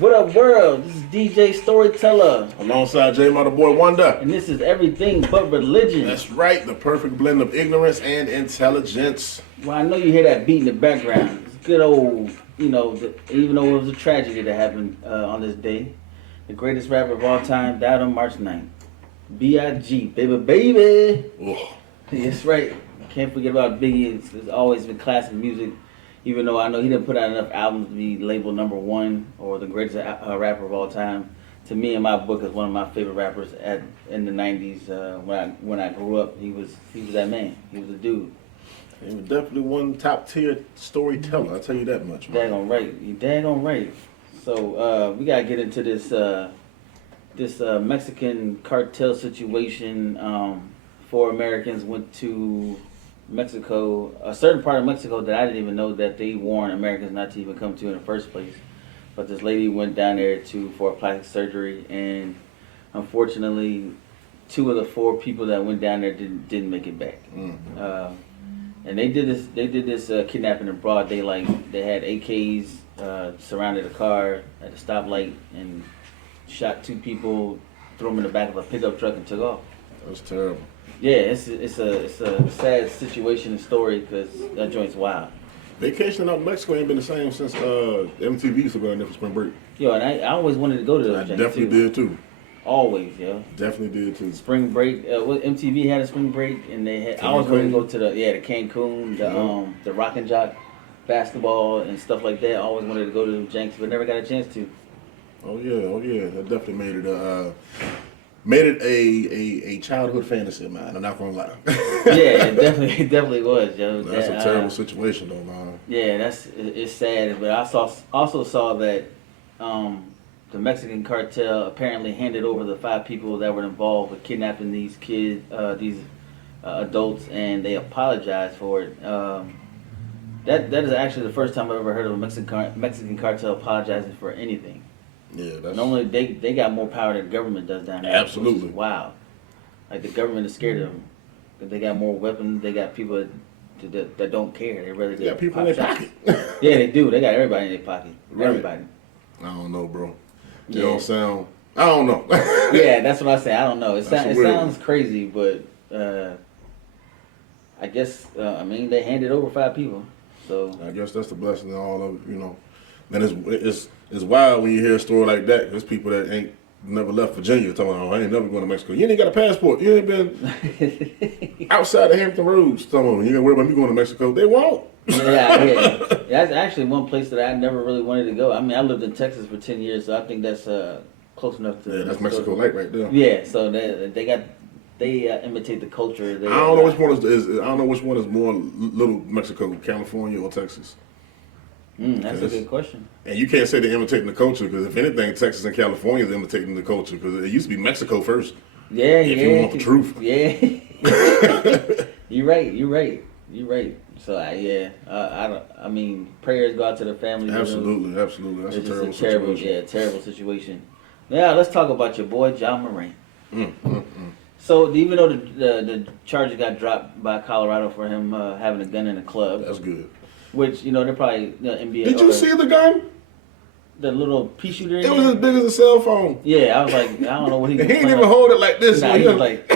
What up, world? This is DJ Storyteller. Alongside J Mother Boy Wonder. And this is Everything But Religion. That's right, the perfect blend of ignorance and intelligence. Well, I know you hear that beat in the background. It's good old, even though it was a tragedy that happened on this day, the greatest rapper of all time died on March 9th. B.I.G. Baby. Ugh. That's right. Can't forget about Biggie. It's always been classic music. Even though I know he didn't put out enough albums to be labeled #1 or the greatest rapper of all time, to me in my book is one of my favorite rappers in the '90s. When I grew up, he was that man. He was a dude. He was definitely one top tier storyteller. I'll tell you that much. Man. Daggone right. You daggone right. So we gotta get into this Mexican cartel situation. 4 Americans went to Mexico, a certain part of Mexico that I didn't even know that they warned Americans not to even come to in the first place. But this lady went down there for plastic surgery, and unfortunately, 2 of the 4 people that went down there didn't make it back. Mm-hmm. And they did this kidnapping in broad daylight. They had AKs, surrounded a car at a stoplight, and shot 2 people, threw them in the back of a pickup truck, and took off. That was terrible. Yeah, it's a sad situation and story because that joint's wild. Vacationing out in Mexico ain't been the same since MTV used to go in there for spring break. Yo, and I always wanted to go to those. I definitely did too. Always, yo. Definitely did too. Spring break. MTV had a spring break, and they had. I always wanted to go to the Cancun, the Rock and Jock basketball and stuff like that. I always wanted to go to the Janks, but never got a chance to. Oh yeah. That definitely made it a childhood fantasy of mine. I'm not gonna lie. Yeah, it definitely was, yo. That's a terrible situation, though, man. Yeah, it's sad. But I also saw that the Mexican cartel apparently handed over the 5 people that were involved with kidnapping these kids, these adults, and they apologized for it. That is actually the first time I've ever heard of a Mexican cartel apologizing for anything. Yeah, that's... Normally they got more power than the government does down there. Absolutely. Wow. Like the government is scared of them. They got more weapons. They got people that don't care. They rather got people in their pocket. Yeah, they do. They got everybody in their pocket. Right. Everybody. I don't know, bro. You don't sound... I don't know. Yeah, that's what I say. I don't know. It sounds crazy, but I guess, they handed over 5 people. So I guess that's the blessing of all of it, Man, it's wild when you hear a story like that. There's people that ain't never left Virginia talking about, I ain't never going to Mexico. You ain't got a passport. You ain't been outside of Hampton Roads. Talking about, you ain't worried about me going to Mexico. They won't. Yeah. That's actually one place that I never really wanted to go. I mean, I lived in Texas for 10 years, so I think that's close enough to. Yeah, that's Mexico Lake right there. Yeah, so they imitate the culture. I don't know which one is. I don't know which one is more Little Mexico, California or Texas. That's a good question. And you can't say they're imitating the culture because if anything, Texas and California is imitating the culture because it used to be Mexico first. Yeah, if you want the truth. Yeah. You're right. So I mean, prayers go out to the family. Absolutely. That's a terrible situation. Yeah, terrible situation. Yeah, let's talk about your boy Ja Morant. So even though the charges got dropped by Colorado for him having a gun in a club, that's good. Which they're probably NBA. Did you see the gun? The little pea shooter. It was as big as a cell phone. Yeah, I was like, I don't know what he. He didn't even hold it like this. Nah, he was like.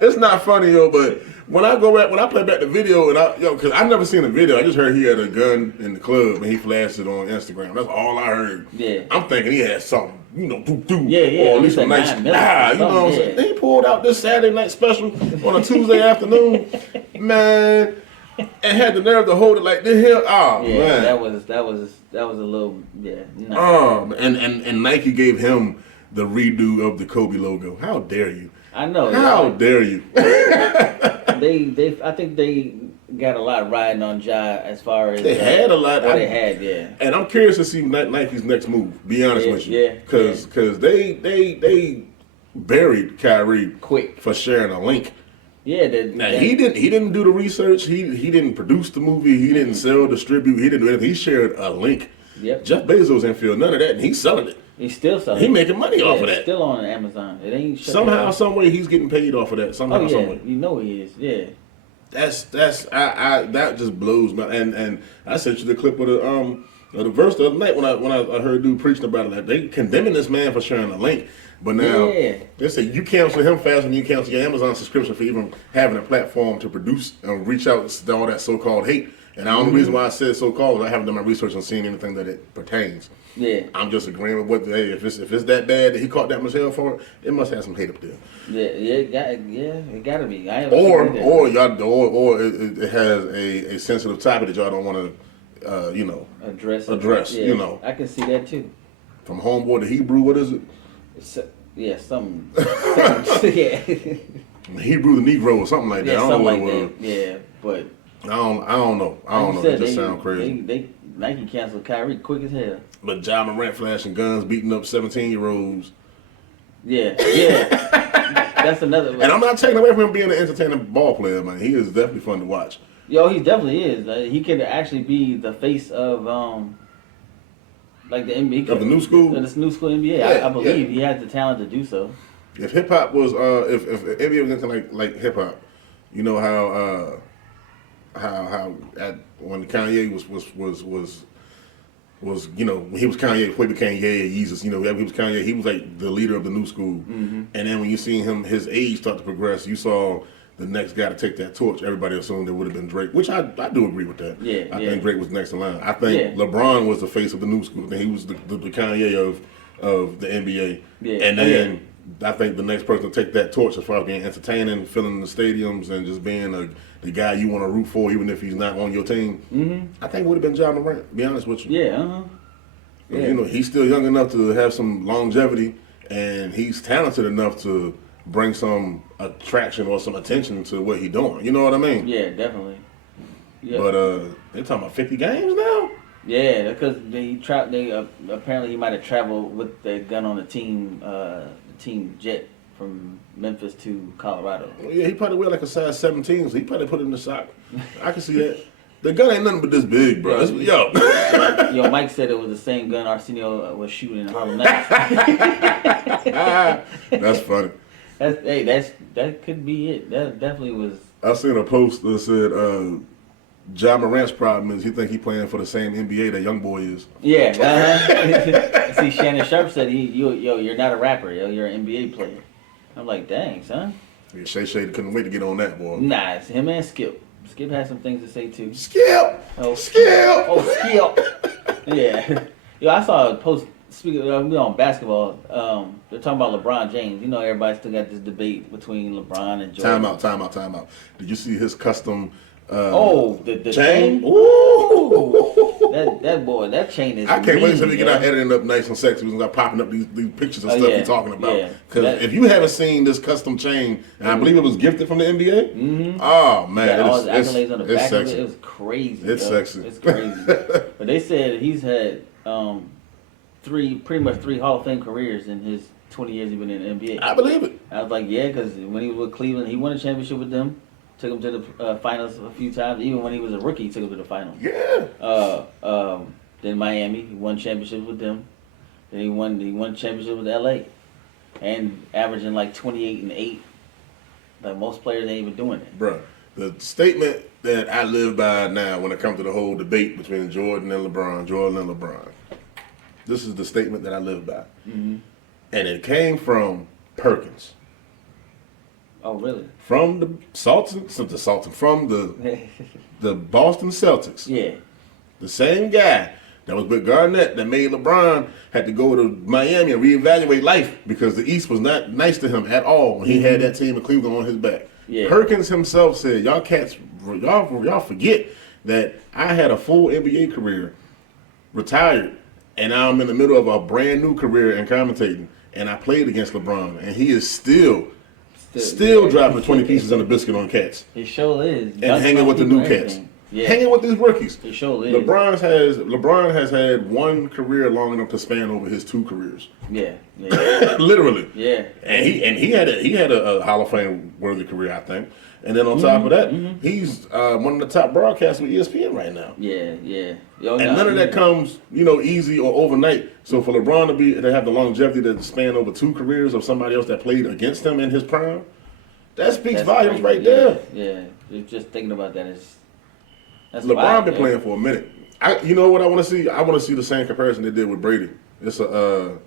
It's not funny, but when I play back the video because I never seen the video, I just heard he had a gun in the club and he flashed it on Instagram. That's all I heard. Yeah. I'm thinking he had something, doo-doo. Yeah. Or at least a nice, you know what I'm saying? They pulled out this Saturday night special on a Tuesday afternoon, man, and had the nerve to hold it like this here. Oh, yeah, man. that was a little, yeah. No. And Nike gave him the redo of the Kobe logo. How dare you? I know. How dare you? I think they got a lot riding on Ja as far as they had a lot. They had, yeah. And I'm curious to see Nike's next move. Be honest with you, because they buried Kyrie quick for sharing a link. Yeah, he didn't do the research. He didn't produce the movie. He didn't sell, distribute. He didn't do anything. He shared a link. Yep. Jeff Bezos didn't feel none of that, and he's selling it. He's still selling. He's making money off of that. Still on Amazon. It ain't somehow, some way he's getting paid off of that. Somehow, some way. You know he is. Yeah. That just blows my. And I sent you the clip of The verse the other night when I heard a dude preaching about it, like, they condemning this man for sharing a link, but now they say you cancel him faster than you cancel your Amazon subscription for even having a platform to produce and reach out to all that so-called hate. And the only reason why I said so-called is I haven't done my research on seeing anything that it pertains. Yeah. I'm just agreeing with what if it's that bad that he caught that much hell for it, it must have some hate up there. It gotta be. Or it has a sensitive topic that y'all don't want to address. Yeah, you know, I can see that too. From homeboy to Hebrew, what is it? Something. Yeah. Hebrew to Negro or something like that. I don't know what it was. Yeah, but I don't know. It just sounds crazy. They Nike canceled Kyrie quick as hell. But Ja Morant flashing guns, beating up 17-year-olds. Yeah. That's another. And I'm not taking away from him being an entertaining ball player, man. He is definitely fun to watch. Yo, he definitely is. He could actually be the face of like the NBA of the new school. This new school NBA. Yeah, I believe he has the talent to do so. If hip hop was if NBA was anything like hip hop, you know how when Kanye was you know, when he was Kanye before he became Yeezus, you know, he was Kanye, he was like the leader of the new school. Mm-hmm. And then when you see his age start to progress, you saw the next guy to take that torch. Everybody assumed it would have been Drake, which I do agree with that. I think Drake was next in line. I think LeBron was the face of the new school. He was the Kanye of the NBA. Yeah. And then I think the next person to take that torch as far as being entertaining, filling the stadiums, and just being the guy you want to root for, even if he's not on your team, I think it would have been Ja Morant, to be honest with you. Yeah, You know, he's still young enough to have some longevity, and he's talented enough to bring some attraction or some attention to what he's doing. You know what I mean? Yeah, definitely. Yeah. But they're talking about 50 games now? Yeah, because apparently he might have traveled with the gun on the team jet from Memphis to Colorado. Yeah, he probably wear like a size 17, so he probably put it in the sock. I can see that. The gun ain't nothing but this big, bro. Yo, Mike said it was the same gun Arsenio was shooting in Harlem Nights. That's funny. That could be it. That definitely was. I seen a post that said Ja Morant's problem is he think he playing for the same NBA that Young Boy is. Yeah. See, Shannon Sharp said you're not a rapper, you're an NBA player. I'm like, dang, son. Yeah, Shay couldn't wait to get on that, boy. Nah, it's him and Skip. Skip has some things to say too. Skip. Yeah. Yo, I saw a post. Speaking of, on basketball, they're talking about LeBron James. You know, everybody still got this debate between LeBron and Jordan. Time out. Did you see his custom? The chain. Ooh, that chain is. I can't wait until we get our editing up nice and sexy. We're gonna popping up these pictures and stuff you're talking about. Because if you haven't seen this custom chain, and I believe it was gifted from the NBA. Mm-hmm. Oh man, all the accolades on the back sexy. of it. It was crazy. It's sexy. It's crazy. But they said he's had pretty much three Hall of Fame careers in his 20 years he's been in the NBA. I believe it. I was like, yeah, because when he was with Cleveland, he won a championship with them. Took him to the finals a few times. Even when he was a rookie, he took him to the finals. Yeah. Then Miami, he won championships with them. Then he won championship with LA, and averaging like 28 and 8. Like most players ain't even doing it. Bruh, the statement that I live by now when it comes to the whole debate between Jordan and LeBron. This is the statement that I live by, and it came from Perkins. Oh, really? From the from the Boston Celtics. Yeah. The same guy that was with Garnett that made LeBron had to go to Miami and reevaluate life because the East was not nice to him at all when he had that team of Cleveland on his back. Yeah. Perkins himself said, y'all forget that I had a full NBA career, retired, and now I'm in the middle of a brand new career in commentating, and I played against LeBron, and he is still dropping 20 pieces on the biscuit on cats. He sure is. And hanging with the new cats. Yeah. Hanging with these rookies. He sure is. LeBron has had one career long enough to span over his two careers. Yeah. Literally. Yeah. And he had a Hall of Fame worthy career, I think. And then on top of that, he's one of the top broadcasters with ESPN right now. Yeah. None of that comes, easy or overnight. So for LeBron to have the longevity to span over two careers of somebody else that played against him in his prime, that speaks volumes right there. Yeah. Just thinking about that is. LeBron been playing for a minute. You know what I want to see? I want to see the same comparison they did with Brady. It's a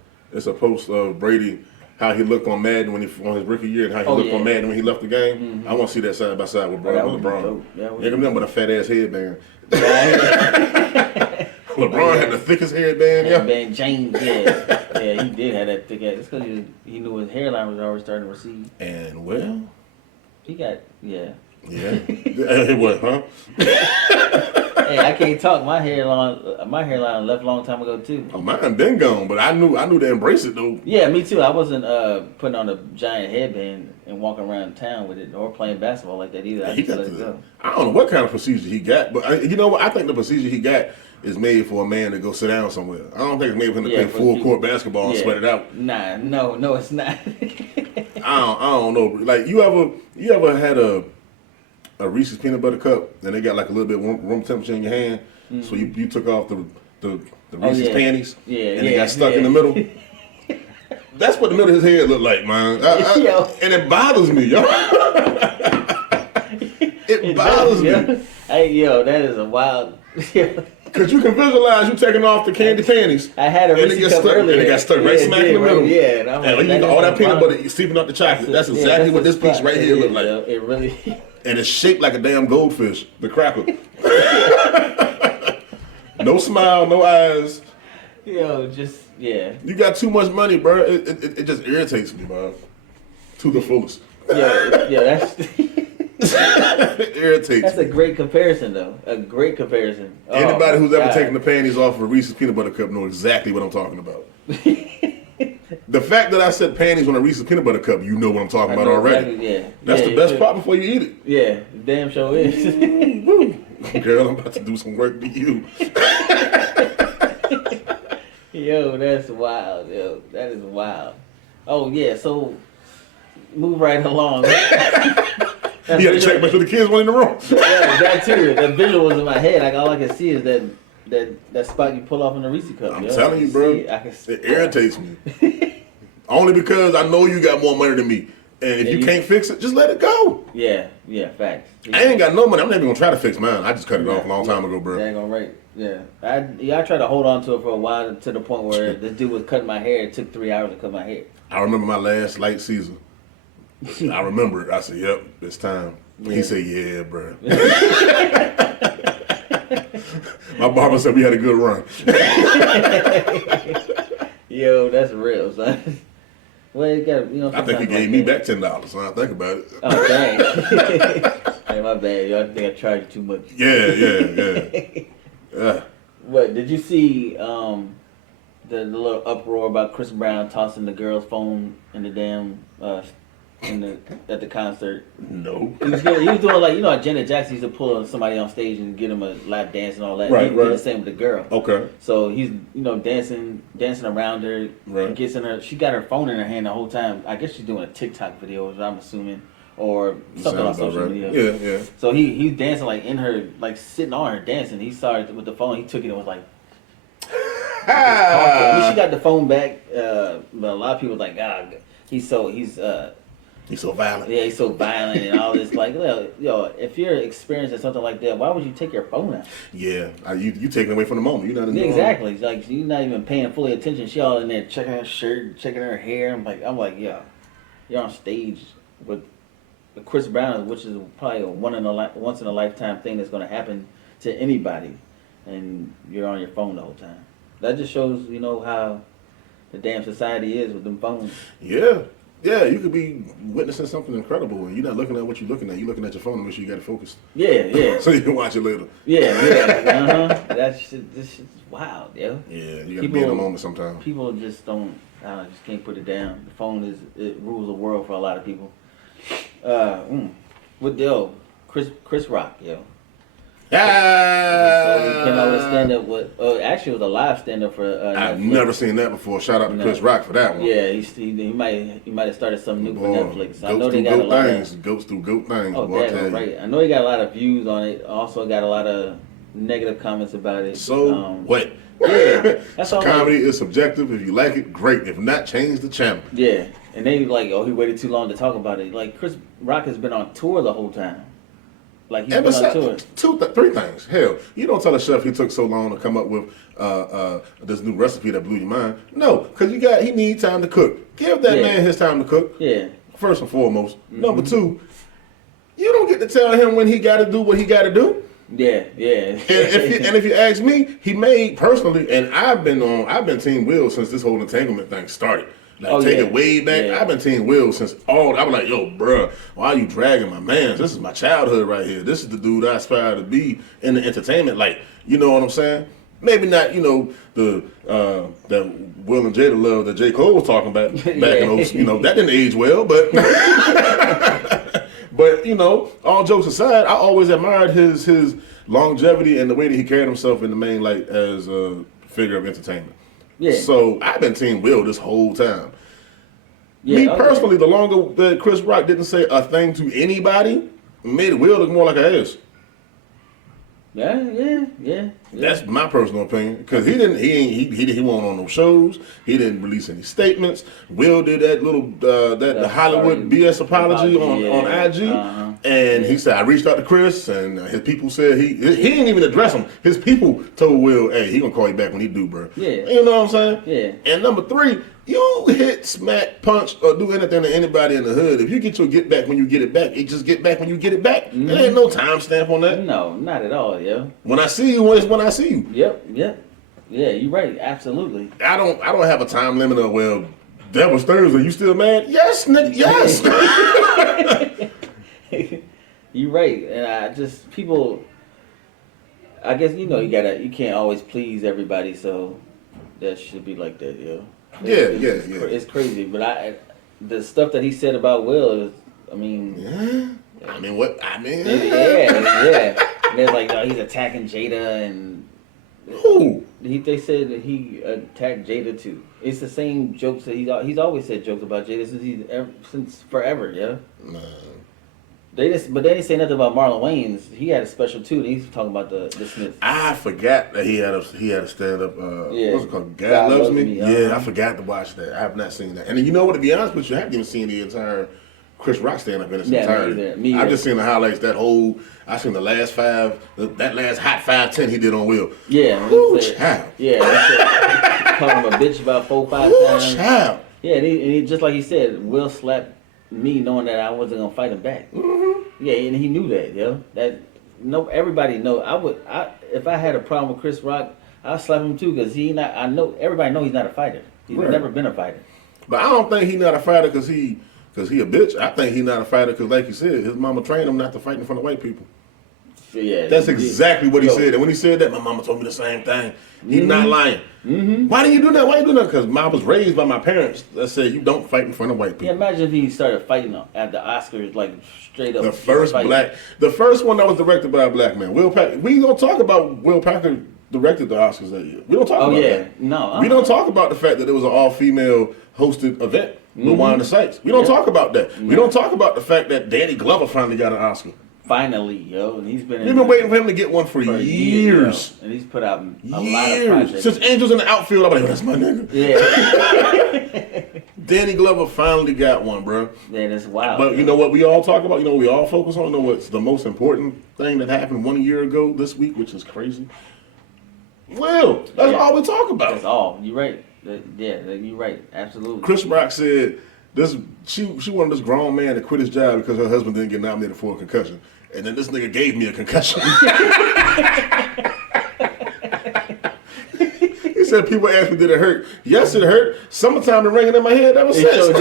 post of Brady, how he looked on Madden on his rookie year, and how he looked on Madden when he left the game. Mm-hmm. I want to see that side by side with LeBron. LeBron with a fat ass headband. LeBron had the thickest headband. Headband James, yeah, he did have that thick ass. It's because he knew his hairline was already starting to recede. And well, he got Yeah. What, huh? Hey, I can't talk. My hairline left a long time ago too. Oh, mine been gone, but I knew to embrace it though. Yeah, me too. I wasn't putting on a giant headband and walking around town with it, or playing basketball like that either. I just let it go. I don't know what kind of procedure he got, but you know what? I think the procedure he got is made for a man to go sit down somewhere. I don't think it's made for him to play full court basketball and sweat it out. Nah, no, it's not. I don't know. Like you ever had a Reese's peanut butter cup and they got like a little bit room temperature in your hand, so you took off the Reese's panties and it got stuck in the middle. That's what the middle of his head looked like, man. And it bothers me, yo. It bothers me. Hey, that is a wild. Cause you can visualize you taking off the candy panties. I had a Reese's cup earlier. And it got stuck right smack in the middle. Yeah, and I'm like, all that peanut butter seeping up the chocolate. That's exactly what this piece right here look like. It really. And it's shaped like a damn goldfish, the cracker. No smile, no eyes. You got too much money, bro. It just irritates me, bro. To the fullest. That's. It irritates. That's a great comparison, though. A great comparison. Anybody who's ever taken the panties off of a Reese's peanut butter cup know exactly what I'm talking about. The fact that I said panties on a Reese's peanut butter cup, you know what I'm talking about already. Exactly, That's the best part before you eat it. Yeah, damn sure is. Girl, I'm about to do some work to you. Yo, that's wild. Yo, that is wild. Oh yeah, so move right along. You had to check make sure the kids weren't in the room. Yeah, that too. The visuals in my head, like all I can see is that spot you pull off in the Reese's cup. I'm telling you, bro. It irritates me. Only because I know you got more money than me. And if you can't fix it, just let it go. Yeah, facts. Yeah. I ain't got no money. I'm not even gonna try to fix mine. I just cut it off a long time ago, bro. Dang, right. Yeah. I tried to hold on to it for a while to the point where this dude was cutting my hair. It took 3 hours to cut my hair. I remember my last light season. I remember it. I said, yep, it's time. Yeah. He said, yeah, bro. My barber said we had a good run. Yo, that's real, son. Well, you got, I think he gave me back $10, so I think about it. Oh, dang. Hey, my bad. Yo, I think I charged you too much. Yeah. What, did you see the little uproar about Chris Brown tossing the girl's phone in the damn at the concert? No. He was doing like, Janet Jackson used to pull somebody on stage and get him a lap dance and all that. Right. He did the same with the girl. Okay. So he's, dancing around her. Right. And gets in her. She got her phone in her hand the whole time. I guess she's doing a TikTok video, I'm assuming, or something on social media. Yeah. So he's dancing like in her, like sitting on her dancing. He saw it with the phone. He took it and was like. I mean, she got the phone back, but a lot of people was like, God, he's so violent. Yeah, he's so violent and all this. Like, if you're experiencing something like that, why would you take your phone out? Yeah, you taking away from the moment. You're not exactly. Like you're not even paying fully attention. She all in there checking her shirt, checking her hair. I'm like, yeah, you're on stage with Chris Brown, which is probably a once in a lifetime thing that's going to happen to anybody, and you're on your phone the whole time. That just shows, how the damn society is with them phones. Yeah, you could be witnessing something incredible and you're not looking at what you're looking at. You're looking at your phone to make sure you got it focused. Yeah. So you can watch it later. Yeah. This shit's wild, yo. Yeah, you got to be in the moment sometimes. People just just can't put it down. The phone it rules the world for a lot of people. What deal? Chris Rock, yo. So he came out with a stand-up actually it was a live stand-up for I've Netflix. Never seen that before. Shout out to Chris Rock for that one. Yeah, he might have started something new for Netflix. I know goats they got a lot of goats through goat things. Oh, damn, right. I know he got a lot of views on it. Also got a lot of negative comments about it. So what? Yeah, that's all. Comedy is subjective. If you like it, great. If not, change the channel. Yeah, and they he waited too long to talk about it. Like Chris Rock has been on tour the whole time. Like he's And been on besides, tour. three things. Hell, you don't tell a chef he took so long to come up with this new recipe that blew your mind. No, because he needs time to cook. Give that man his time to cook. Yeah. First and foremost. Number two, you don't get to tell him when he got to do what he got to do. Yeah. And if you ask me, he made personally, and I've been Team Will since this whole entanglement thing started. Like take it way back. Yeah. I've been Team Will since I was like, yo, bruh, why are you dragging my man? This is my childhood right here. This is the dude I aspire to be in the entertainment. Like, you know what I'm saying? Maybe not, the that Will and Jada love that J. Cole was talking about back in those, that didn't age well, but but all jokes aside, I always admired his longevity and the way that he carried himself in the main light as a figure of entertainment. Yeah. So I've been Team Will this whole time. Yeah, me personally, the longer that Chris Rock didn't say a thing to anybody, made Will look more like an ass. Yeah. That's my personal opinion because he wasn't on no shows. He didn't release any statements. Will did that little the Hollywood BS apology on IG, and he said I reached out to Chris and his people said he didn't even address him. His people told Will, hey, he gonna call you back when he do, bro. Yeah, you know what I'm saying? Yeah. And number three, you hit, smack, punch, or do anything to anybody in the hood. If you get your get back when you get it back, it just get back when you get it back. There ain't no timestamp on that. No, not at all, yo. When I see you, it's when I see you. Yep. Yeah, you're right. Absolutely. I don't have a time limit of, well, that was Thursday. You still mad? Yes, nigga. Yes. You're right. And people, I guess, you can't always please everybody, so that should be like that, yo. It's crazy, but the stuff that he said about Will is, yeah. And it's like, he's attacking Jada and who? They said that he attacked Jada too. It's the same jokes that he's always said jokes about Jada since forever, yeah. Man. They didn't say nothing about Marlon Wayans. He had a special too. He's talking about the Smiths. I forgot that he had a stand up. What's it called? God Loves Me. Yeah, I forgot to watch that. I have not seen that. And you know what? To be honest with you, I haven't even seen the entire Chris Rock stand up in its entirety. Me either. I've just seen the highlights. I seen the last that last hot 5-10 he did on Will. Yeah. Ooh, child. Yeah. Called him a bitch about 4-5 times. Child. Yeah, and he just like he said, Will slapped me knowing that I wasn't gonna fight him back. Mm-hmm. Yeah, and he knew that, yo. Everybody know. If I had a problem with Chris Rock, I'd slap him too because everybody know he's not a fighter. He's never been a fighter. But I don't think he's not a fighter because he a bitch. I think he's not a fighter because, like you said, his mama trained him not to fight in front of white people. Yeah, that's exactly what he said. And when he said that, my mama told me the same thing. He's not lying. Mm-hmm. Why do you do that? Why you do that? Because I was raised by my parents that said you don't fight in front of white people. Yeah, imagine if he started fighting at the Oscars, like straight up. The first one that was directed by a black man. Will Packer. We don't talk about Will Packer directed the Oscars that year. We don't talk about that. No. We don't talk about the fact that it was an all-female hosted event with Wanda Sykes. We don't talk about that. We don't talk about the fact that Danny Glover finally got an Oscar. Finally, yo, and we've been waiting for him to get one for years. And he's put out a lot of projects. Since Angels in the Outfield, I'm like, that's my nigga. Yeah. Danny Glover finally got one, bro. Yeah, that's wild. But you know what we all talk about? You know what we all focus on? You know what's the most important thing that happened 1 year ago this week, which is crazy? Will. That's all we talk about. That's all. You're right. You're right. Absolutely. Chris Rock said she wanted this grown man to quit his job because her husband didn't get nominated for a concussion. And then this nigga gave me a concussion. He said, people asked me, did it hurt? Yes, it hurt. Summertime and ringing in my head ever since. It sure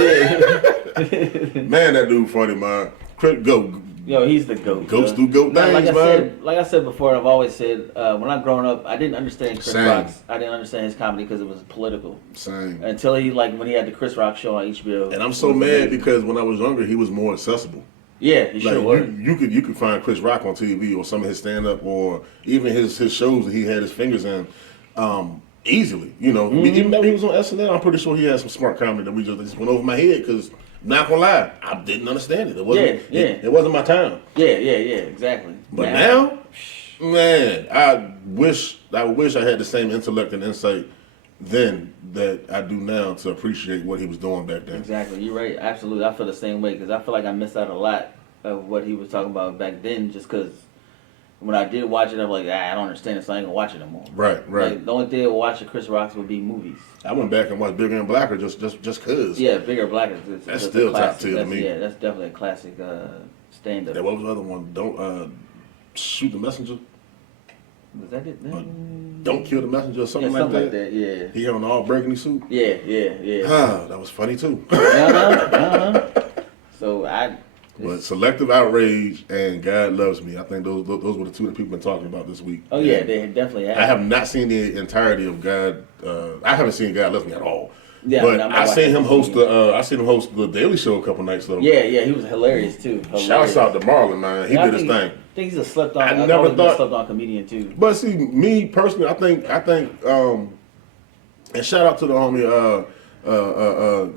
did. Man, that dude funny, man. Go. Yo, he's the GOAT. Goats do goat things, like I said before, I've always said, when I'm growing up, I didn't understand Chris Rock's. I didn't understand his comedy because it was political. Same. Until when he had the Chris Rock show on HBO. And I'm so mad because when I was younger, he was more accessible. Yeah, he sure was. You could find Chris Rock on TV or some of his stand-up or even his shows that he had his fingers in easily. Even though he was on SNL, I'm pretty sure he had some smart comedy that just went over my head because, not gonna lie, I didn't understand it. It wasn't. It wasn't my time. Yeah, exactly. But now, man, I wish I had the same intellect and insight then that I do now to appreciate what he was doing back then. Exactly, you're right. Absolutely, I feel the same way because I feel like I missed out a lot of what he was talking about back then, just because when I did watch it, I'm like, I don't understand it, so I ain't gonna watch it no more. Right. Like, the only thing I would watch of Chris Rock's would be movies. I went back and watched Bigger and Blacker just cause. Yeah, Bigger Black is That's still top tier to me. Yeah, that's definitely a classic stand-up. Yeah, what was the other one? Don't shoot the messenger. Was that it? Don't kill the messenger or something, like that. Yeah. He on all burgundy suit. Yeah. That was funny too. So But selective outrage and God loves me. I think those were the two that people been talking about this week. Oh yeah, they definitely have. I have not seen the entirety of God. I haven't seen God loves me at all. Yeah, but I seen him host the Daily Show a couple nights though. Yeah, he was hilarious too. Shouts out to Marlon, man. He did his thing. I think he's a slept on. I never thought slept on comedian too. But see, me personally, I think, and shout out to the homie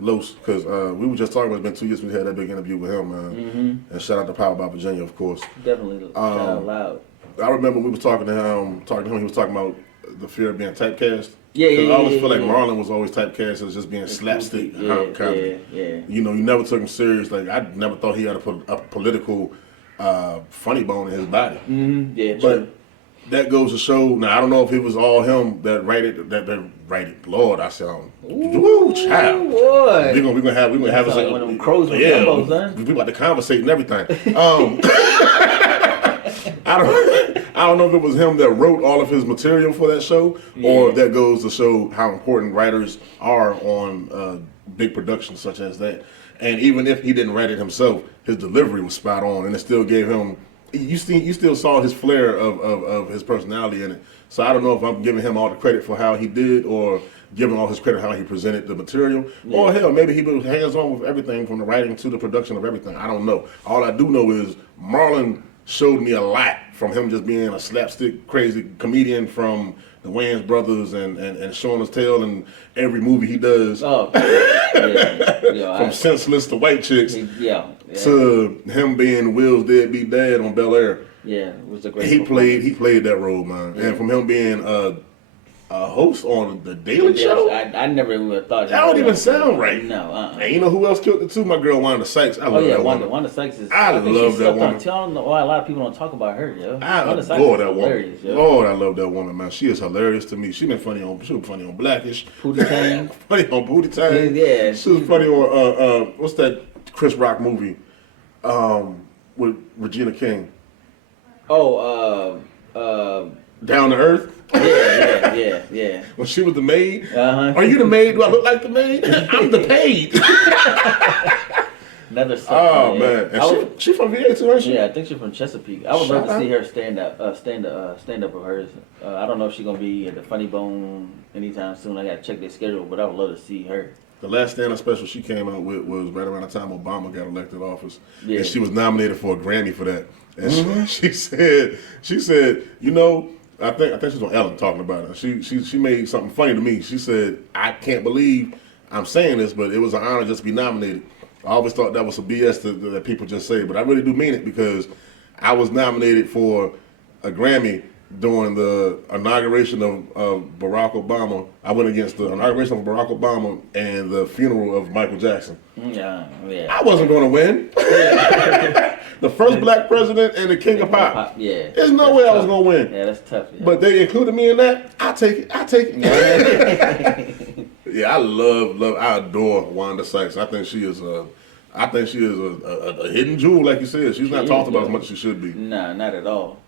Los, because we were just talking about it's been 2 years since we had that big interview with him, man. Mm-hmm. And shout out to Power by Virginia, of course. Definitely shout out loud. I remember we was talking to him. He was talking about the fear of being typecast. Yeah. I always feel like Marlon was always typecast as just being slapstick comedy. Yeah. You know, you never took him serious. Like I never thought he had a political funny bone in his body. Mm-hmm. Yeah, but true. that goes to show. Now I don't know if it was all him that rated. Lord, I said, "Woo, child." Boy. We're gonna have us like one of them crows with elbows, huh? We about to conversate and everything. I don't know if it was him that wrote all of his material for that show, or that goes to show how important writers are on big productions such as that. And even if he didn't write it himself, his delivery was spot on, and it still gave him. You still saw his flair of his personality in it. So I don't know if I'm giving him all the credit for how he did, or giving all his credit how he presented the material, or hell, maybe he was hands on with everything from the writing to the production of everything. I don't know. All I do know is Marlon showed me a lot from him just being a slapstick crazy comedian from the Wayans brothers and showing his tail in every movie he does. Oh, from Senseless to White Chicks, to him being Will's deadbeat dad on Bel Air. Yeah, it was a great. He played that role, man, and from him being a host on the Daily Show. I never even thought that don't even sound right. No, And you know who else killed it too? My girl Wanda Sykes. I love that woman. Wanda Sykes is. I love that woman. I don't know why a lot of people don't talk about her, yo. I adore that woman. Lord, I love that woman, man. She is hilarious to me. She was funny on Blackish. Booty Tang. Funny on Booty Tang. Yeah. She was funny on what's that Chris Rock movie? With Regina King. Down to Earth. Yeah. When she was the maid. Are you the maid? Do I look like the maid? I'm the paid. Another something. Oh man, and she from VA too, isn't she? Yeah, I think she's from Chesapeake. I would love to see her stand up of hers. I don't know if she's gonna be at the Funny Bone anytime soon. I gotta check their schedule, but I would love to see her. The last stand-up special she came out with was right around the time Obama got elected office, and she was nominated for a Grammy for that. And she said, you know, I think she was on Ellen talking about it. She made something funny to me. She said, I can't believe I'm saying this, but it was an honor just to be nominated. I always thought that was some BS that people just say, but I really do mean it, because I was nominated for a Grammy during the inauguration of Barack Obama. I went against the inauguration of Barack Obama and the funeral of Michael Jackson. Yeah. I wasn't going to win. The first black president and the king of pop. Yeah. There's no way I was going to win. Yeah, that's tough. Yeah. But they included me in that. I take it. Yeah, I adore Wanda Sykes. I think she is a hidden jewel, like you said. She's not talked about as much as she should be. Nah, not at all.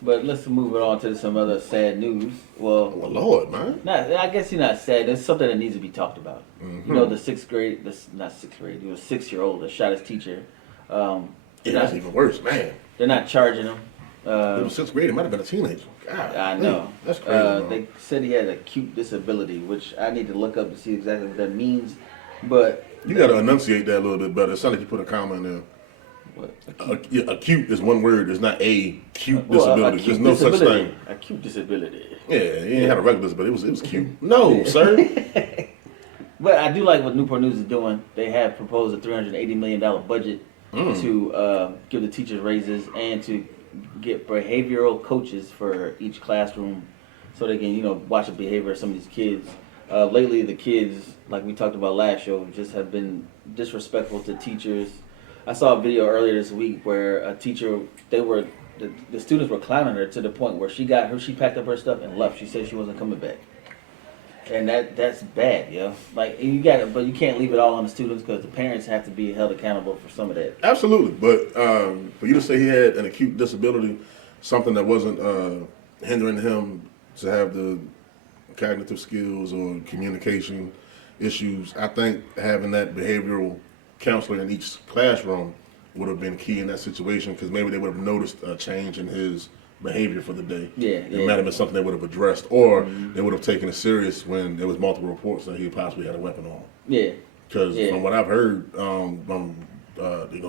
But let's move it on to some other sad news. Well, Lord, man. I guess you're not sad. It's something that needs to be talked about. Mm-hmm. You know, the 6-year-old that shot his teacher. That's even worse, man. They're not charging him. It was 6th grade. It might have been a teenager. God, I know. That's crazy. They said he had acute disability, which I need to look up to see exactly what that means. But you got to enunciate that a little bit better. It sounds like you put a comma in there. What? Acute is one word. It's not a cute disability. There's no such thing. Acute disability. Yeah, he ain't had a regular disability. It was cute. No, sir. But I do like what Newport News is doing. They have proposed a $380 million budget to give the teachers raises and to get behavioral coaches for each classroom, so they can watch the behavior of some of these kids. Lately, the kids, like we talked about last show, just have been disrespectful to teachers. I saw a video earlier this week where a teacher, the students were clowning her to the point where she packed up her stuff and left. She said she wasn't coming back. And that's bad, yo. Like but you can't leave it all on the students because the parents have to be held accountable for some of that. Absolutely, but for you to say he had an acute disability, something that wasn't hindering him to have the cognitive skills or communication issues, I think having that behavioral counselor in each classroom would have been key in that situation because maybe they would have noticed a change in his behavior for the day. It might have been something they would have addressed, or they would have taken it serious when there was multiple reports that he possibly had a weapon on him. Yeah. Because from what I've heard,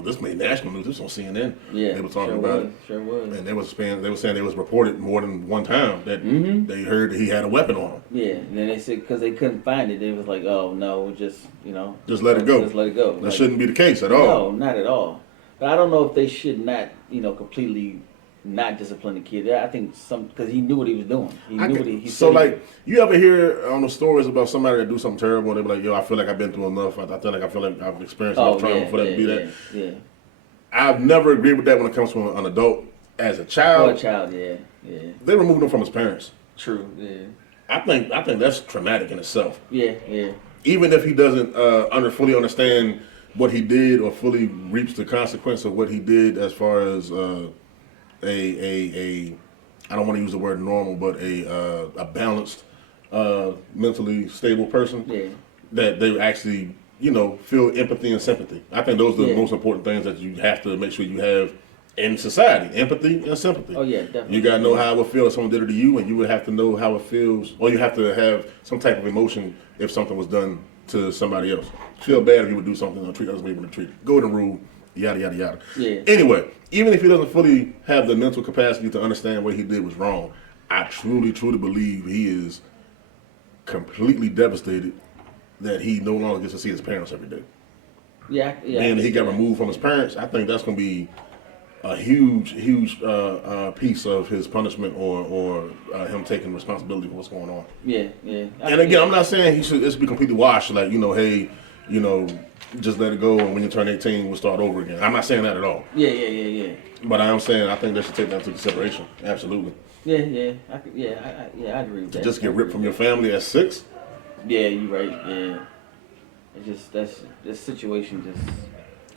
this made national news. This was on CNN. Yeah, they were talking about it. Sure was. And they were saying it was reported more than one time that they heard that he had a weapon on him. Yeah, and then they said because they couldn't find it, they was like, oh no, just let it go. Just let it go. That shouldn't be the case at all. No, not at all. But I don't know if they should not, completely not discipline the kid. I think because he knew what he was doing. He knew what he So you ever hear on the stories about somebody that do something terrible and they be like, yo, I feel like I've been through enough. I feel like I've experienced enough trauma for that to be that. Yeah. I've never agreed with that when it comes from an adult. As a child, yeah. They removed him from his parents. True, yeah. I think that's traumatic in itself. Yeah. Even if he doesn't fully understand what he did or fully reaps the consequence of what he did as far as I don't want to use the word normal, but a balanced, mentally stable person. Yeah. That they actually, feel empathy and sympathy. I think those are the most important things that you have to make sure you have in society: empathy and sympathy. Oh yeah, definitely. You gotta know how it would feel if someone did it to you, and you would have to know how it feels, or you have to have some type of emotion if something was done to somebody else. Feel bad if you would do something or treat others the way you want to treat. Golden rule, yada yada yada. Yeah. Anyway, even if he doesn't fully have the mental capacity to understand what he did was wrong, I truly believe he is completely devastated that he no longer gets to see his parents every day. Yeah. And he got removed from his parents. I think that's going to be a huge piece of his punishment or him taking responsibility for what's going on. Yeah. And again, I'm not saying it should be completely washed. Like, hey, just let it go, and when you turn 18, we'll start over again. I'm not saying that at all. Yeah. But I am saying I think they should take that into consideration. Absolutely. Yeah. I agree with that. Just get ripped from your family at 6. Yeah, you're right. Yeah. It just this situation just.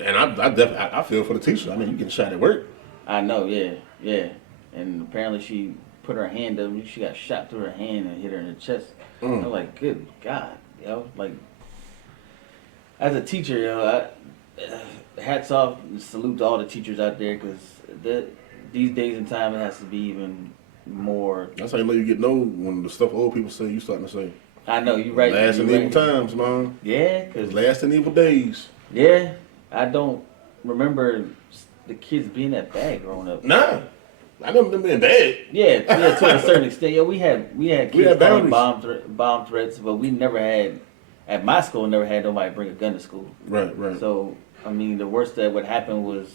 And I feel for the teacher. I mean, you getting shot at work. I know. Yeah. And apparently she put her hand up. She got shot through her hand and hit her in the chest. I'm like, good God, like. As a teacher, hats off and salute to all the teachers out there because these days and time it has to be even more. That's how you know you get old when the stuff old people say you starting to say. I know, you're right. Last in evil times, man. Yeah, because last in evil days. Yeah, I don't remember the kids being that bad growing up. Nah, I never been bad. Yeah, to a certain extent. Yeah, we had kids calling bomb threats, but we never had. At my school, never had nobody bring a gun to school. Right. So, I mean, the worst that would happen was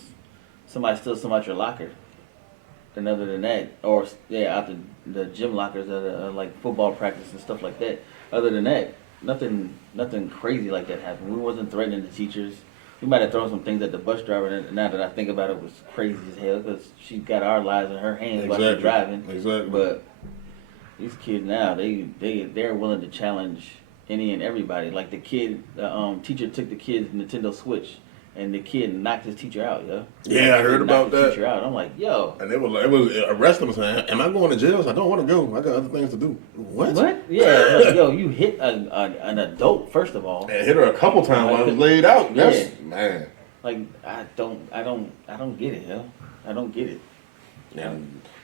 somebody steal something out your locker. And other than that, out the gym lockers at like football practice and stuff like that. Other than that, nothing crazy like that happened. We wasn't threatening the teachers. We might have thrown some things at the bus driver, and now that I think about it, it was crazy as hell because she got our lives in her hands while she's driving. Exactly. But these kids now, they're willing to challenge any and everybody. Like the kid, teacher took the kid's Nintendo Switch, and the kid knocked his teacher out, yo. Yeah, I heard about that. Teacher out. I'm like, yo. And it was arrest him saying, "Am I going to jail? I don't want to go. I got other things to do." What? Yeah, like, yo, you hit an adult first of all. And hit her a couple times while I was laid out. Yes, man. Like I don't get it, yo. I don't get it.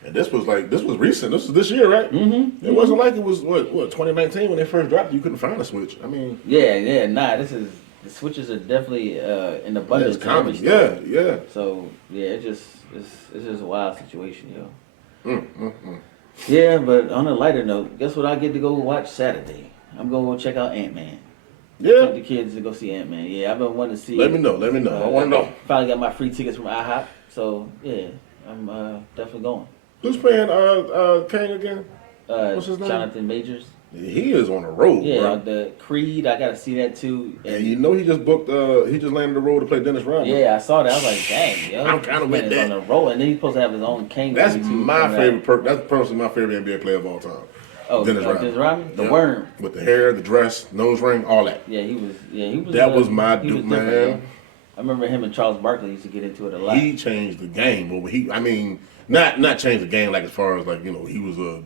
And this was recent. This was this year, right? Mm-hmm. It wasn't like it was what 2019 when they first dropped it. You couldn't find a Switch. I mean. Yeah. Nah, the Switches are definitely in abundance. It's common. Yeah. So it's just a wild situation, yo. Yeah, but on a lighter note, guess what I get to go watch Saturday? I'm gonna go check out Ant-Man. Yeah. Take the kids to go see Ant-Man. Yeah, I've been wanting to see. Let me know. I want to know. Finally got my free tickets from IHOP, so yeah, I'm definitely going. Who's playing Kang again? What's his name? Jonathan Majors. He is on the road, Yeah, bro. the Creed, I gotta see that too. And you know he just booked. He just landed the role to play Dennis Rodman. Yeah, I saw that. I was like, dang, yo, I'm kinda this with man is that. on the roll, and then he's supposed to have his own Kane. That's movie, too, my coming out. favorite. That's personally my favorite NBA player of all time. Oh, Dennis Rodman, the Yep. worm. With the hair, the dress, nose ring, all that. Yeah, he was. Yeah, he was. That was my he was dude, different, man. yo. I remember him and Charles Barkley used to get into it a lot. He changed the game. I mean, not changed the game like as far as like he was a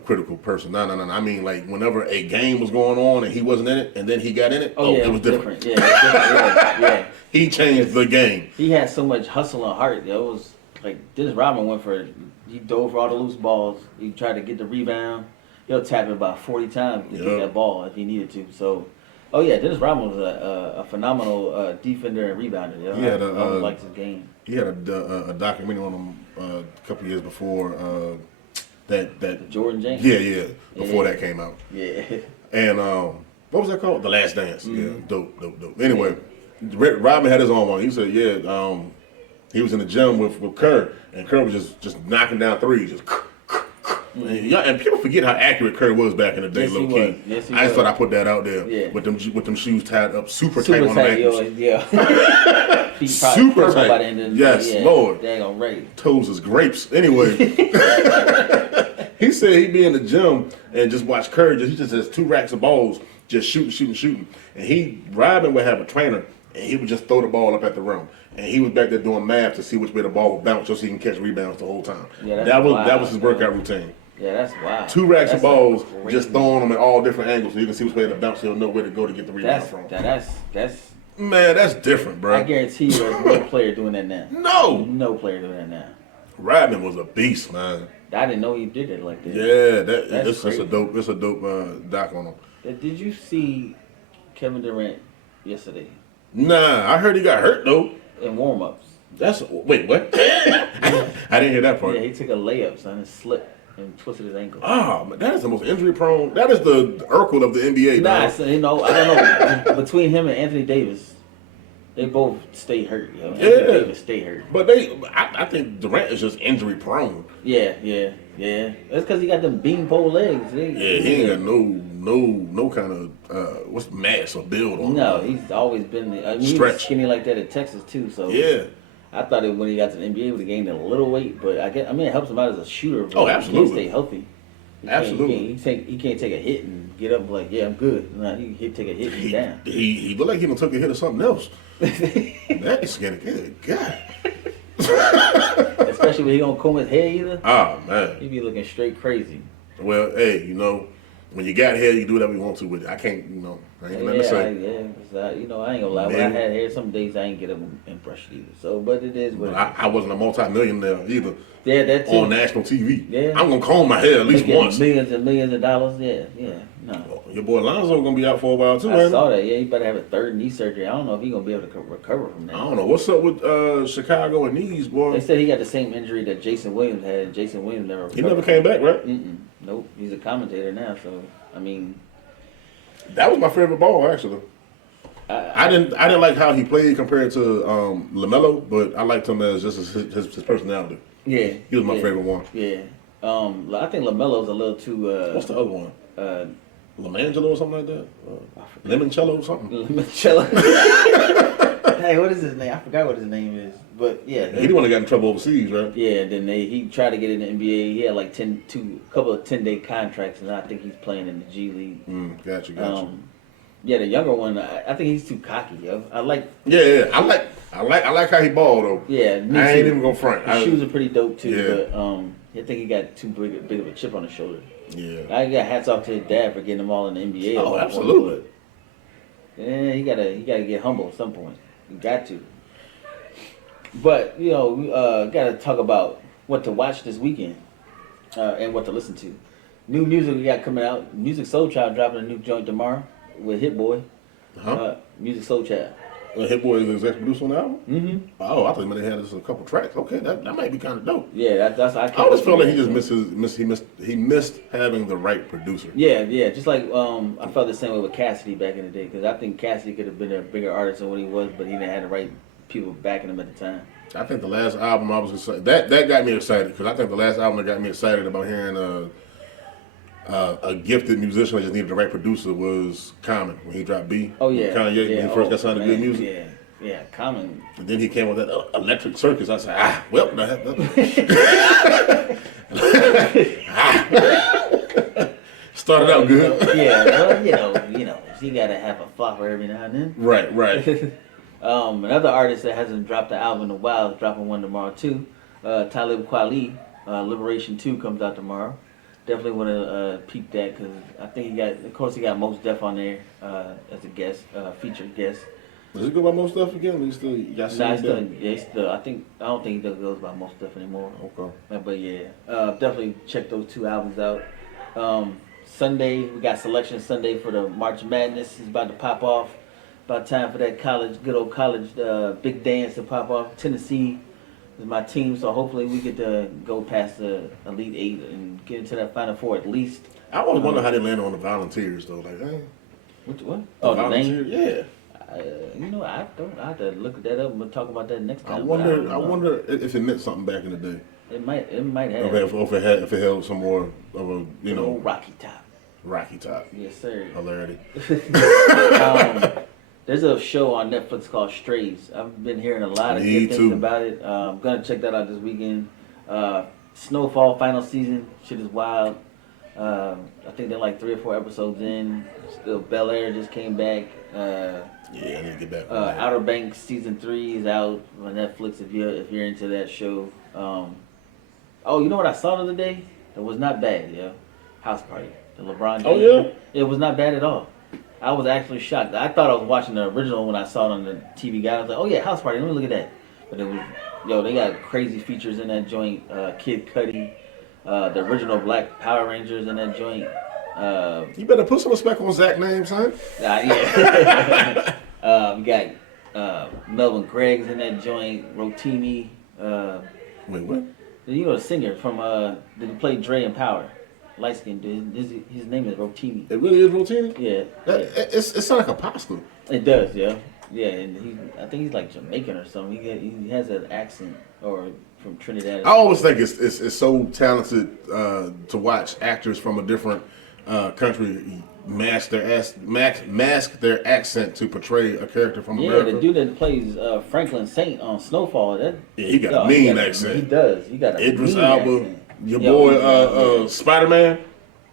critical person. No. I mean, like whenever a game was going on and he wasn't in it, and then he got in it. Yeah, it was different. Yeah, it was different. Yeah. He changed the game. He had so much hustle and heart. Yo. It was like Dennis Rodman went for it. He dove for all the loose balls. He tried to get the rebound. He'll tap it about 40 times to get that ball if he needed to. So, oh yeah, Dennis Rodman was a phenomenal defender and rebounder. Yo. He had I always liked his game. He had a documentary on him a couple years before that Jordan James. Yeah. Before that came out. Yeah. And what was that called? The Last Dance. Mm-hmm. Yeah, dope. Anyway, Rodman had his own one. He said, he was in the gym with Kerr, and Kerr was just knocking down threes, just. And people forget how accurate Kerr was back in the day, Yes, low he key. was. Yes, he I just was. thought I put that out there. Yeah. With them shoes tied up super tight on the ankles. Yeah. Feet probably Super purple tight. by the end of the Yes, day. Yeah, Lord. Daggone right. Toes is grapes. Anyway, he said he'd be in the gym and just watch Kerr. He just has 2 racks of balls, just shooting. And Rodman would have a trainer, and he would just throw the ball up at the rim. And he was back there doing math to see which way the ball would bounce, so he can catch rebounds the whole time. Yeah, that was wild, his workout routine. Yeah, that's wild. 2 racks of balls, crazy. just throwing them at all different angles, so you can see which way to bounce. He'll know where to go to get the rebound from. That's. Man, that's different, bro. I guarantee you, there's no player doing that now. No player doing that now. Rodman was a beast, man. I didn't know he did it like that. Yeah, That's it's a crazy. dope doc on him. Did you see Kevin Durant yesterday Nah, I heard he got hurt though. in warm-ups? Wait, what? I didn't hear that part. Yeah, he took a layup, son, and slipped and twisted his ankle. Oh, man, that is the most injury-prone. That is the Urkel of the NBA. Nah, dog. so, I don't know. Between him and Anthony Davis, they both stay hurt. Yo. Anthony Yeah. Davis stay hurt. But I think Durant is just injury-prone. Yeah. That's because he got them beanpole legs. Yeah, he ain't got no kind of what's mass or build on him. No, he's always been. I mean, he was Stretch. skinny like that at Texas too. So Yeah. I thought that when he got to the NBA, he would have gained a little weight. But it helps him out as a shooter. But Oh, He absolutely. can't stay healthy. Absolutely. He can't take a hit and get up like, yeah, I'm good. No, he take a hit and he's down. He looked like he done took a hit of something else. That is skinny. Good God. Especially when he don't comb his hair either. Ah, man. He be looking straight crazy. Well, hey, when you got hair, you do whatever you want to with it. I can't, I ain't nothing to say. I ain't gonna lie. When I had hair, some days I ain't get up and brush it either. So, but it is what it is. I wasn't a multi-millionaire either. Yeah, that too. On national TV. Yeah. I'm gonna comb my hair at least Making once. millions and millions of dollars. Yeah. No. Your boy Lonzo gonna be out for a while too, I man. saw that. Yeah, he better have a 3rd knee surgery. I don't know if he's gonna be able to recover from that. I don't know what's up with Chicago and knees, boy. They said he got the same injury that Jason Williams had. Jason Williams never recovered. He never came back, right? Nope. He's a commentator now, so I mean, That was my favorite ball, actually. I didn't like how he played compared to LaMelo, but I liked him as just his personality. yeah, He was my favorite one. Yeah, I think Lamelo's a little too. What's the other one? Lamangelo or something like that? forgot. Limoncello or something? Limoncello. Hey, what is his name? I forgot what his name is, but yeah, He the one that got in trouble overseas, right? yeah. Then he tried to get in the NBA. He had like a couple of 10-day contracts, and I think he's playing in the G League. Gotcha. Yeah, the younger one, I think he's too cocky, yo. I like. Yeah, I like how he balled though. Yeah, me I ain't too. even gonna front. His shoes are pretty dope too, Yeah. but I think he got too big of a chip on his shoulder. Yeah. I got hats off to his dad for getting him all in the NBA. Oh, absolutely. Yeah, he gotta get humble at some point. You got to. But we gotta talk about what to watch this weekend and what to listen to. New music we got coming out. Music Soul Child dropping a new joint tomorrow with Hit Boy. Music Soul Child. Hit Boy is the executive producer on the album? Mm-hmm. Oh, I thought they had just a couple tracks. Okay, that might be kind of dope. Yeah, that's I. I always felt like he just missed having the right producer. Yeah. Just like I felt the same way with Cassidy back in the day, because I think Cassidy could have been a bigger artist than what he was, but he didn't have the right people backing him at the time. I think the last album I was excited, that got me excited, because I think the last album that got me excited about hearing a gifted musician that just needed the right producer was Common when he dropped B. Oh yeah, Kanye yeah. when he first got signed to Good Music. Yeah, yeah, Common. And then he came with that Electric Circus. I said, well, started out good. Yeah, well, you gotta have a flopper every now and then. Right. Another artist that hasn't dropped an album in a while is dropping one tomorrow too. Talib Kweli, Liberation 2 comes out tomorrow. Definitely want to peep that because I think he got Mos Def on there as a guest, featured guest. Does it go by Most Def again? Or still, I don't think he goes by Mos Def anymore. Okay. But yeah, definitely check those two albums out. Sunday, we got Selection Sunday for the March Madness. It's about to pop off. About time for that good old college big dance to pop off. Tennessee is my team, so hopefully we get to go past the Elite Eight and get into that Final Four at least. I always wonder how they land on the Volunteers though. Like, hey, What? The Volunteers? Yeah. I have to look that up and we'll talk about that next time. I wonder if it meant something back in the day. It might have. If it held some more of a old Rocky Top. Rocky Top. Yes, sir. Hilarity. There's a show on Netflix called Strays. I've been hearing a lot of good things about it. I'm gonna check that out this weekend. Snowfall final season. Shit is wild. I think they're like 3 or 4 episodes in. Still, Bel Air just came back. Yeah, I need to get back. Outer Banks season 3 is out on Netflix if you're into that show. You know what I saw the other day? It was not bad. Yeah, House Party. The LeBron James. Oh yeah. It was not bad at all. I was actually shocked. I thought I was watching the original when I saw it on the TV guide. I was like, oh yeah, House Party. Let me look at that. But it was, they got crazy features in that joint. Kid Cudi, the original Black Power Rangers in that joint. You better put some respect on Zach's name, son. Yeah. We got Melvin Gregg's in that joint. Rotimi. Wait, what? You know the singer from did he play Dre in Power? Light skinned dude. His name is Rotimi. It really is Rotimi? Yeah. It sounds like a pasta. It does, yeah. Yeah, and I think he's like Jamaican or something. He has an accent or from Trinidad. I always think it's so talented to watch actors from a different country mask their accent to portray a character from America. Yeah, the dude that plays Franklin Saint on Snowfall. He got a mean accent. He does. He got a Idris mean Elba, accent. your boy Spider-Man,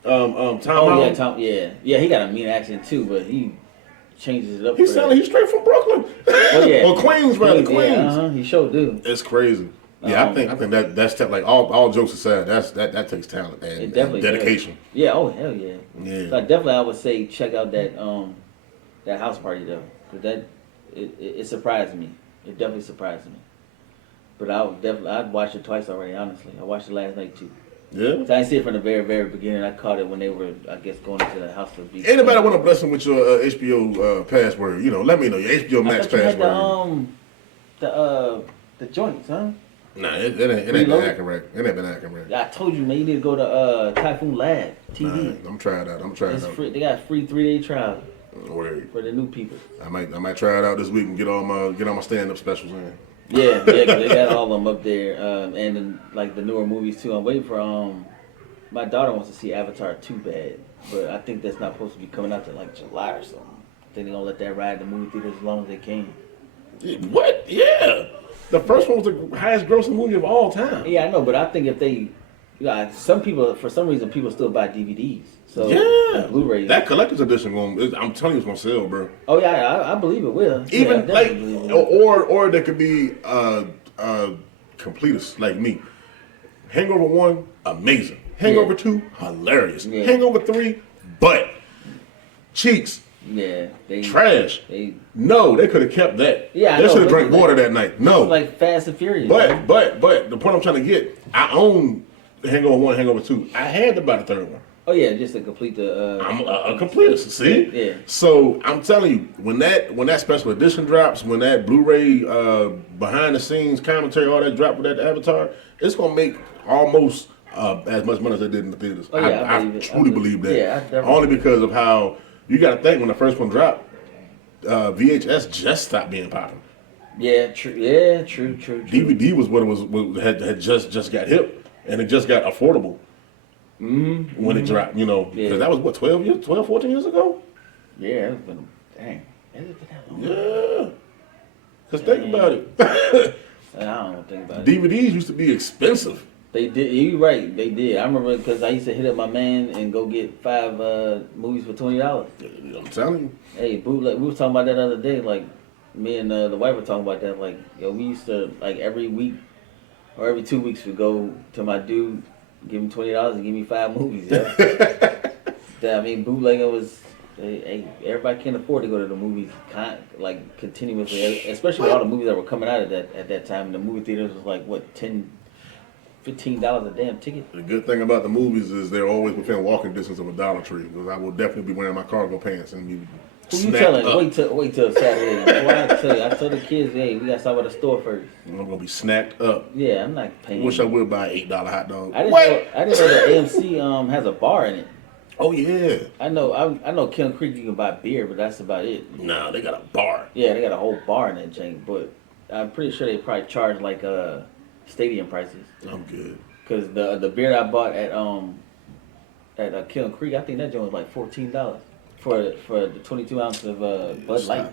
Tom Holland. Yeah, he got a mean accent too, but he changes it up. He's straight from Brooklyn. Oh yeah, or Queens rather. Queens. Yeah, he sure do. It's crazy. Yeah, I think that's like all jokes aside, that takes talent and dedication. Does. Yeah. Oh hell yeah. Yeah. So I would say check out that House Party though, because it surprised me. It definitely surprised me. But I'd watched it twice already. Honestly, I watched it last night too. Yeah. So I didn't see it from the very, very beginning. I caught it when they were, I guess, going into the House of Beats. Anybody want to bless them with your HBO password? Let me know your HBO Max password. The joints, huh? Nah, it ain't been acting right. It ain't been acting right. I told you, man, you need to go to Typhoon Lab TV. Nah, I'm trying it out. It's free. They got a free 3-day trial for the new people. I might try it out this week and get all my stand up specials in. Yeah, 'cause they got all of them up there, and then like the newer movies too. I'm waiting for my daughter wants to see Avatar 2 bad, but I think that's not supposed to be coming out till like July or something. I think they're gonna let that ride in the movie theater as long as they can. What? Yeah. The first one was the highest grossing movie of all time. Yeah, I know, but I think if they, some people, for some reason, people still buy DVDs. So yeah, Blu-ray. That collector's edition I'm telling you, it's gonna sell, bro. Oh yeah, I believe it will. Even or there could be completists like me. Hangover 1, amazing. Hangover 2, hilarious. Yeah. Hangover 3, but cheeks. Yeah, trash. No, they could have kept that. Yeah, they should have drank water that night. No, like Fast and Furious. But the point I'm trying to get, I own Hangover 1, Hangover 2. I had to buy the third one. Oh yeah, just to complete the. I'm a completist. See. Yeah. So I'm telling you, when that special edition drops, when that Blu-ray behind the scenes commentary, all that drop with that Avatar, it's gonna make almost as much money as they did in the theaters. Oh, yeah, I truly believe that. Yeah, I definitely. Only because of how you got to think when the first one dropped, VHS just stopped being popular. Yeah, true. Yeah, true. DVD was what it was had just got hip, and it just got affordable. when it dropped, you know. Because that was, what, 12, 14 years ago? Yeah, it's been, dang. Has it been that long? Yeah. Because think about it. I don't think about it. DVDs used to be expensive. They did. You're right. They did. I remember because I used to hit up my man and go get 5 movies for $20. I'm telling you. Hey, bootleg. We was talking about that the other day. Like me and the wife were talking about that. Like, yo, we used to like every week or every 2 weeks we go to my dude, give him $20 and give me 5 movies. Yeah. I mean, bootlegging was. Hey, everybody can't afford to go to the movies like continuously, especially with all the movies that were coming out at that time. And the movie theaters was like what $15 a damn ticket. The good thing about the movies is they're always within walking distance of a Dollar Tree. Because I will definitely be wearing my cargo pants and be Who you telling? Wait till Saturday. Boy, I tell the kids, hey, we gotta stop at the store first. I'm gonna be snacked up. Yeah, I'm not paying. Wish I would buy an $8 hot dog. I didn't know that AMC has a bar in it. Oh yeah. I know Kiln Creek you can buy beer, but that's about it. Nah, they got a bar. Yeah, they got a whole bar in that chain, but I'm pretty sure they probably charge like stadium prices. I'm good. Cause the beer I bought at Kiln Creek, I think that joint was like $14 for the 22 ounces of Bud Light.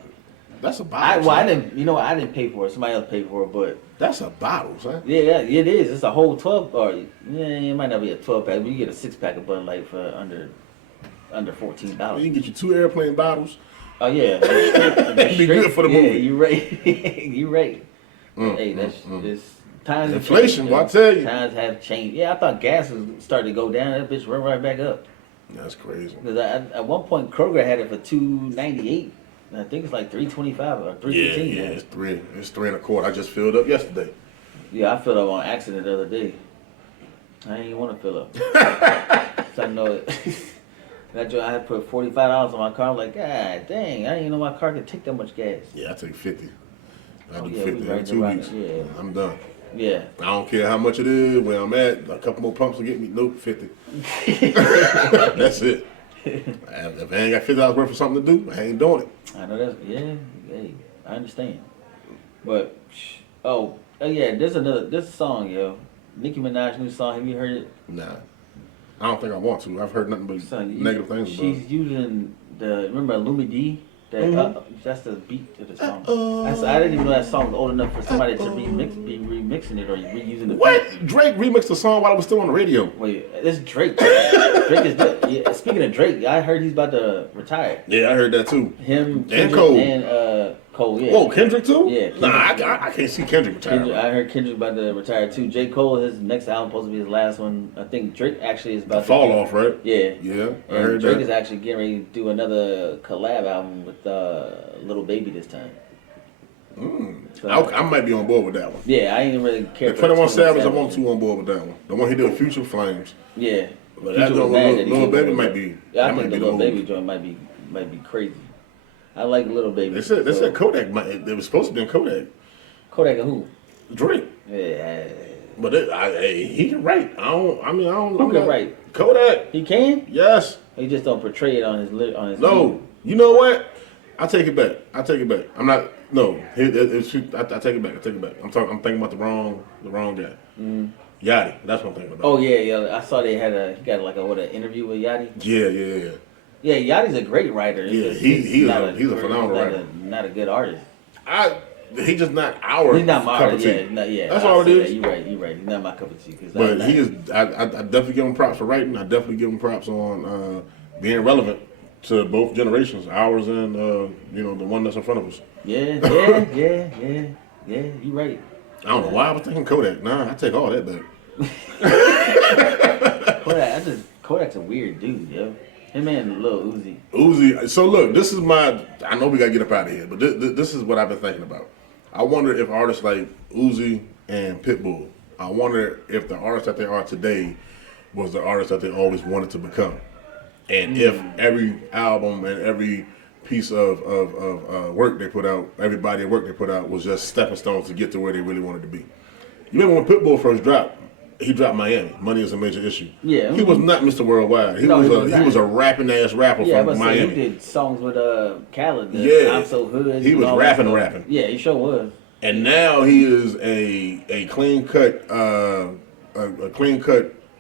That's a bottle. I didn't pay for it. Somebody else paid for it, but that's a bottle, son. Yeah, it is. It's a whole 12, or it might not be a 12 pack, but you get a 6-pack of Bud Light for under $14. You can get you 2 airplane bottles. Oh yeah, that'd be good for the movie. Yeah, you right. You right. Hey, that's times. Inflation, well, I tell you. Times have changed. Yeah, I thought gas was starting to go down. That bitch went right back up. That's crazy. Because at one point Kroger had it for $2.98. I think it's like $3.25 or $3.15. Yeah, it's $3. It's $3.25. I just filled up yesterday. Yeah, I filled up on accident the other day. I didn't even want to fill up. So I know it. That joint, I had put $45 on my car. I'm like, God dang, I didn't even know my car could take that much gas. Yeah, I take 50. I do 50 right every 2 weeks. Yeah. I'm done. Yeah. I don't care how much it is, where I'm at. A couple more pumps will get me. Nope, 50. That's it. If I ain't got $50 worth of something to do, I ain't doing it. I know that's, hey, I understand. But, yeah, there's a song, yo. Nicki Minaj's new song, have you heard it? Nah. I don't think I want to. I've heard nothing but negative things about it. She's using remember Lumi D? That's the beat to the song. I didn't even know that song was old enough for somebody to be remixing it or reusing it. What? Drake remixed the song while it was still on the radio. Wait, it's Drake. Drake is yeah, speaking of Drake, I heard he's about to retire. Yeah, I heard that too. Him, Kendrick, and Cole. And Cole, yeah. Whoa, Kendrick too? Yeah. Kendrick. Nah, I can't see Kendrick retire. I heard Kendrick about to retire too. J. Cole, his next album supposed to be his last one. I think Drake actually is about to fall off, right? Yeah. Yeah, I and heard Drake that. is actually getting ready to do another collab album with Little Baby this time. So, I might be on board with that one. Yeah, I ain't really care. The 21 Savage, I want to on board with that one. The one he did with Future Flames. Yeah. But that Little Baby might be. Yeah, I think the Little Baby joint might be crazy. I like Little Baby. They said Kodak might. They was supposed to be in Kodak. Kodak and who? Drake. Yeah. But he can write. I don't. Who can write? Kodak. He can? Yes. He just don't portray it on his No. video. You know what? I take it back. I'm not. No. I take it back. I'm thinking about the wrong guy. Yachty. That's what I'm thinking about. Oh yeah. I saw he got like an interview with Yachty. Yeah. Yeah, Yachty's a great writer. Yeah, he's a phenomenal writer. Not a good artist. He's just not our. He's not my cup artist. of tea. Yeah. That's all it is. You're right. He's not my cup of tea. But he is. I definitely give him props for writing. I definitely give him props on being relevant to both generations, ours and the one that's in front of us. Yeah. You're right. I don't know why I was thinking Kodak. Nah, I take all that back. Kodak's a weird dude, yo. Him and Lil Uzi. Uzi. So look, this is my. I know we gotta get up out of here, but this is what I've been thinking about. I wonder if artists like Uzi and Pitbull. I wonder if the artists that they are today was the artists that they always wanted to become, and if every album and every piece of work they put out, every body of work they put out was just stepping stones to get to where they really wanted to be. You remember when Pitbull first dropped? He dropped Miami. Money is a major issue. Yeah. He was not Mr. Worldwide. He was a rapping ass rapper from Miami. He did songs with Khaled. I'm So Hood. He was rapping. Yeah, he sure was. And now he is a clean cut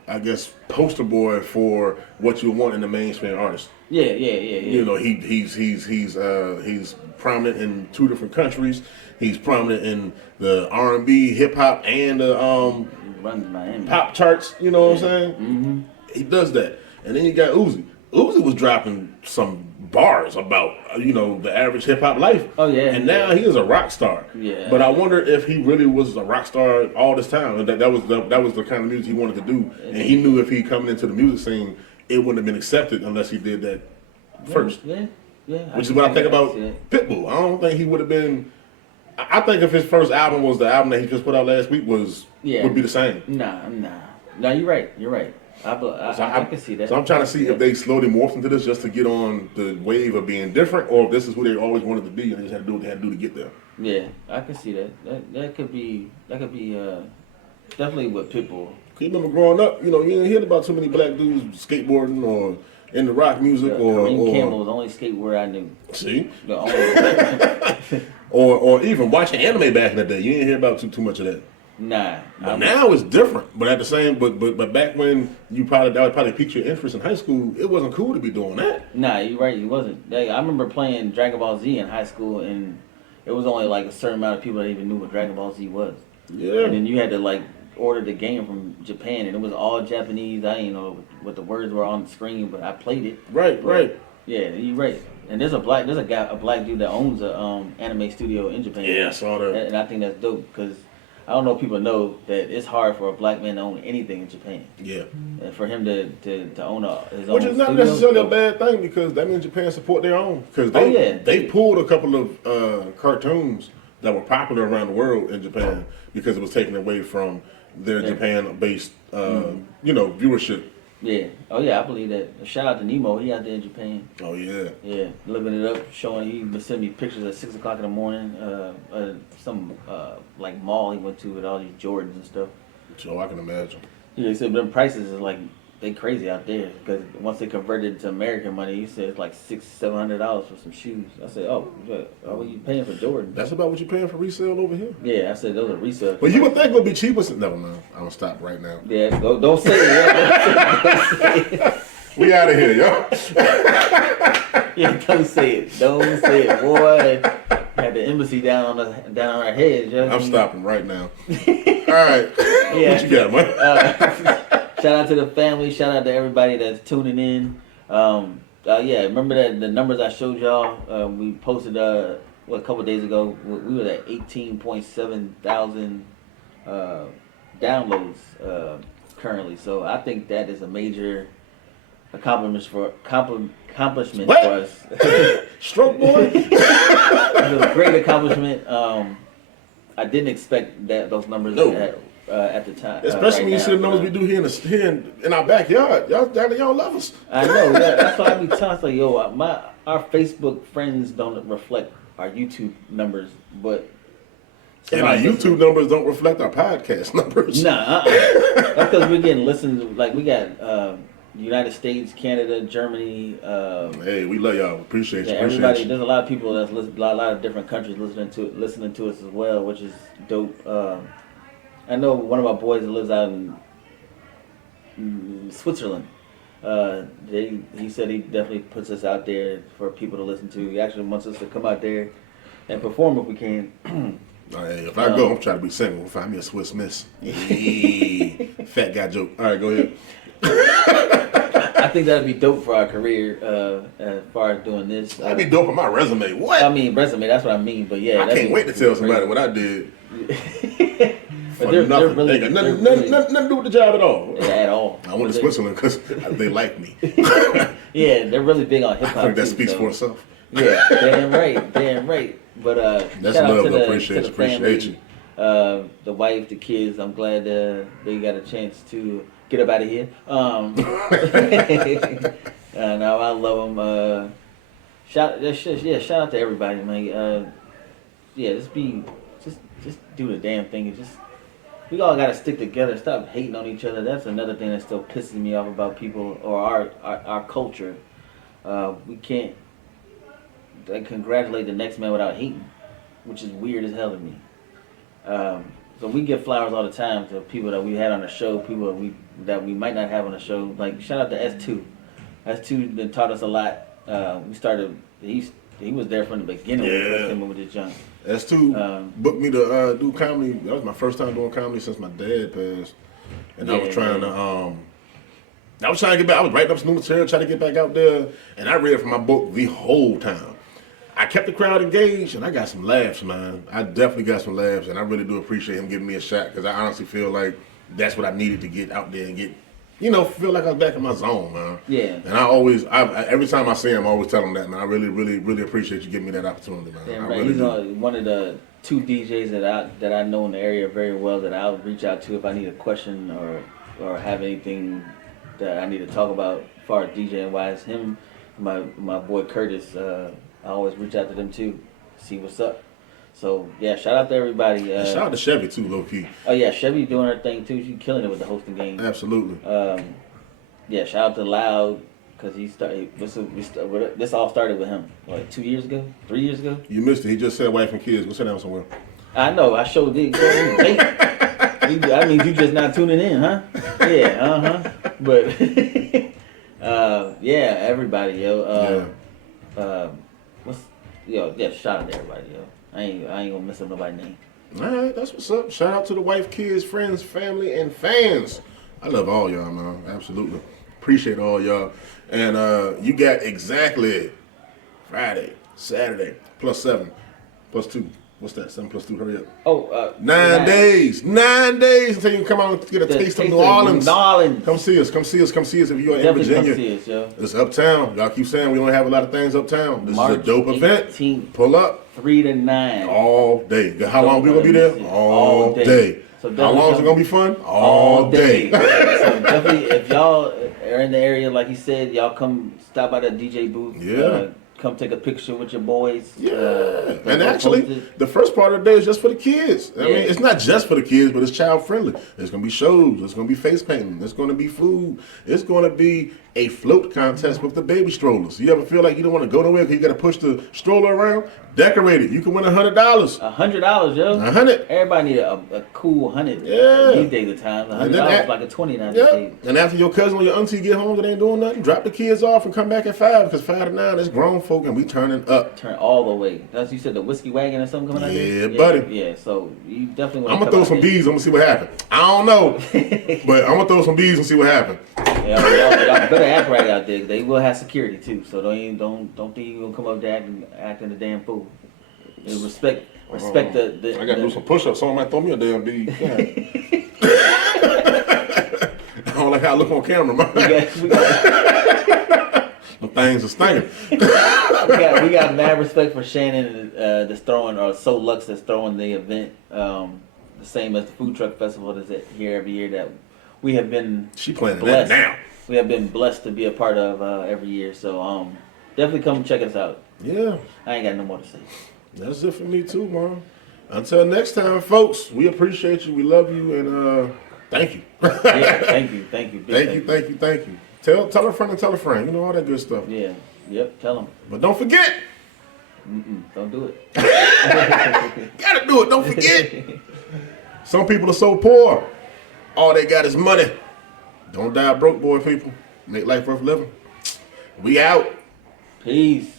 I guess, poster boy for what you want in a mainstream artist. Yeah. You know, he's prominent in 2 different countries. He's prominent in the R&B, hip hop, and the Runs Miami. pop charts. You know what I'm saying? Mm-hmm. He does that. And then you got Uzi. Uzi was dropping some bars about the average hip hop life. Oh yeah. And now he is a rock star. Yeah. But I wonder if he really was a rock star all this time. That was the kind of music he wanted to do. And he knew if he coming into the music scene, it wouldn't have been accepted unless he did that first. Yeah. Which is what I think about Pitbull. I don't think he would have been. I think if his first album was the album that he just put out last week would be the same. Nah. No, you're right. I can see that. So I'm trying to see if they slowly morphed into this just to get on the wave of being different, or if this is who they always wanted to be and they just had to do what they had to do to get there. Yeah, I can see that. That could be definitely with Pitbull. You remember growing up, you didn't hear about too many black dudes skateboarding or into rock music Kareem Campbell was the only skateboarder I knew. See? The only or even watching anime back in the day. You didn't hear about too much of that. Nah. But now it's different. But at the same, but back when that would probably pique your interest in high school, it wasn't cool to be doing that. Nah, you're right. It wasn't. I remember playing Dragon Ball Z in high school, and it was only like a certain amount of people that even knew what Dragon Ball Z was. Yeah. And then you had to like order the game from Japan, and it was all Japanese. I didn't know what the words were on the screen, but I played it. Right. Yeah, you're right. And there's a black dude that owns a anime studio in Japan. Yeah, I saw that. And I think that's dope because I don't know if people know that it's hard for a black man to own anything in Japan. Yeah. And for him to own his own Which is not studio, necessarily a bad thing because that means Japan support their own. Because they pulled a couple of cartoons that were popular around the world in Japan because it was taken away from their Japan-based, viewership. Yeah. Oh, yeah, I believe that. Shout out to Nemo. He out there in Japan. Oh, yeah. Yeah, living it up, he been sending me pictures at 6 o'clock in the morning, some like mall he went to with all these Jordans and stuff. So I can imagine. Yeah, he said them prices is like, they crazy out there because once they converted it to American money, he said it's like $600-700 for some shoes. I said, what are you paying for Jordan? That's about what you're paying for resale over here. Yeah, I said those are resale. But you would think it would be cheaper. Never mind. I'm gonna stop right now. Yeah, don't say it. Don't say it. We out of here, yo. Yeah, don't say it. Don't say it, boy. Had the embassy down on our heads, yo. I'm stopping right now. All right. Yeah. What you got, man? Shout out to the family. Shout out to everybody that's tuning in. Remember that the numbers I showed y'all? We posted a couple days ago. We were at 18.7 thousand downloads currently. So I think that is a major accomplishment for us. Stroke boy. It was a great accomplishment. I didn't expect those numbers at the time. Especially when you see the numbers we do here in our backyard. Y'all love us. I know, yeah. That's why I be telling our Facebook friends don't reflect our YouTube numbers, but and our YouTube numbers don't reflect our podcast numbers. Nah, that's because we're getting listened. Like we got United States, Canada, Germany. Hey, we love y'all. Appreciate you. Everybody. There's a lot of people that's a lot of different countries listening to us as well, which is dope. I know one of my boys that lives out in Switzerland. He said he definitely puts us out there for people to listen to. He actually wants us to come out there and perform if we can. Hey, if I go, I'm trying to be single. Find me a Swiss miss. Hey, fat guy joke. All right, go ahead. I think that'd be dope for our career as far as doing this. That'd be dope for my resume. What? I mean, resume, that's what I mean. But yeah. I can't wait to tell somebody what I did. But they're really, nothing to do with the job at all. Yeah, at all. I went to Switzerland because they like me. Yeah, they're really big on hip hop. I think that speaks for itself. Yeah, damn right. But that's shout love. Out to Appreciate the family, you. The wife, the kids. I'm glad they got a chance to get up out of here. Now I love them. Shout out to everybody, man. Just do the damn thing. We all gotta stick together. Stop hating on each other. That's another thing that still pisses me off about people or our culture. We can't congratulate the next man without hating, which is weird as hell to me. we give flowers all the time to people that we had on the show, people that we might not have on the show. Like shout out to S2. S2 been taught us a lot. We started. He was there from the beginning when we first came up with this junk. S2 booked me to do comedy. That was my first time doing comedy since my dad passed, and I was trying to. I was trying to get back. I was writing up some new material, trying to get back out there, and I read from my book the whole time. I kept the crowd engaged, and I got some laughs, man. I definitely got some laughs, and I really do appreciate him giving me a shot because I honestly feel like that's what I needed to get out there and get, feel like I was back in my zone, man. Yeah. And I every time I see him, I always tell him that, man. I really, really, really appreciate you giving me that opportunity, man. Yeah, I right. really He's one of the 2 DJs that I know in the area very well that I'll reach out to if I need a question or have anything that I need to talk about as far as DJing wise. Him, my boy Curtis, I always reach out to them too, see what's up. So yeah, shout out to everybody. shout out to Chevy too, low key. Oh yeah, Chevy doing her thing too. She's killing it with the hosting game. Absolutely. Yeah, shout out to Loud because he started. This all started with him. What, 2 years ago, 3 years ago? You missed it. He just said wife and kids. Go sit down somewhere. I know. I showed it. I mean, you just not tuning in, huh? Yeah, But yeah, everybody, yo. Shout out to everybody, yo. I ain't gonna mess up nobody's name. All right, that's what's up. Shout out to the wife, kids, friends, family, and fans. I love all y'all, man. Absolutely. Appreciate all y'all. And you got exactly Friday, Saturday, +7, +2. What's that? 7 + 2. Hurry up. Oh, 9 days. 9 days until you can come out and get a taste of New Orleans. Come see us. Come see us. Come see us if you are in Virginia. Come see us, yo. It's uptown. Y'all keep saying we don't have a lot of things uptown. This March is a dope 18th. event. Pull up. 3 to 9. All day. How long we gonna be there? All day. So how long is it gonna be fun? All day. So definitely, if y'all are in the area, like he said, y'all come stop by the DJ booth. Yeah. Come take a picture with your boys. Yeah. And actually, the first part of the day is just for the kids. I mean, it's not just for the kids, but it's child friendly. There's going to be shows. There's going to be face painting. There's going to be food. It's going to be a float contest with the baby strollers. You ever feel like you don't want to go nowhere because you got to push the stroller around? Decorate it. You can win $100. $100, yo. 100. Everybody need a cool 100. Yeah. These days of time, $100 is like a 20 now. Yeah. And after your cousin or your auntie get home that ain't doing nothing, drop the kids off and come back at 5 because 5 to 9 is grown folk and we turning up. Turn all the way. That's you said the whiskey wagon or something coming out there? Yeah, buddy. Yeah, so you definitely want to I'm going to throw some bees. I'm going to see what happens. I don't know. But I'm going to throw some bees and see what happens. Y'all better act right out there. They will have security too, so don't think you gonna come up there acting a damn fool. And respect the. I gotta do some push-ups. Someone might throw me a damn bead. I don't like how I look on camera, man. The things are stinking. we got mad respect for Shannon that's throwing, or So Lux that's throwing the event, the same as the food truck festival that's here every year that we have been. She planning blessed. that now. We have been blessed to be a part of every year, so definitely come check us out. Yeah. I ain't got no more to say. That's it for me too, man. Until next time, folks, we appreciate you, we love you, and thank you. Yeah, thank you. Thank you. Tell a friend and tell a friend, you know, all that good stuff. Yeah, yep, tell them. But don't forget. Don't do it. Gotta do it, don't forget. Some people are so poor, all they got is money. Don't die broke, boy, people. Make life worth living. We out. Peace.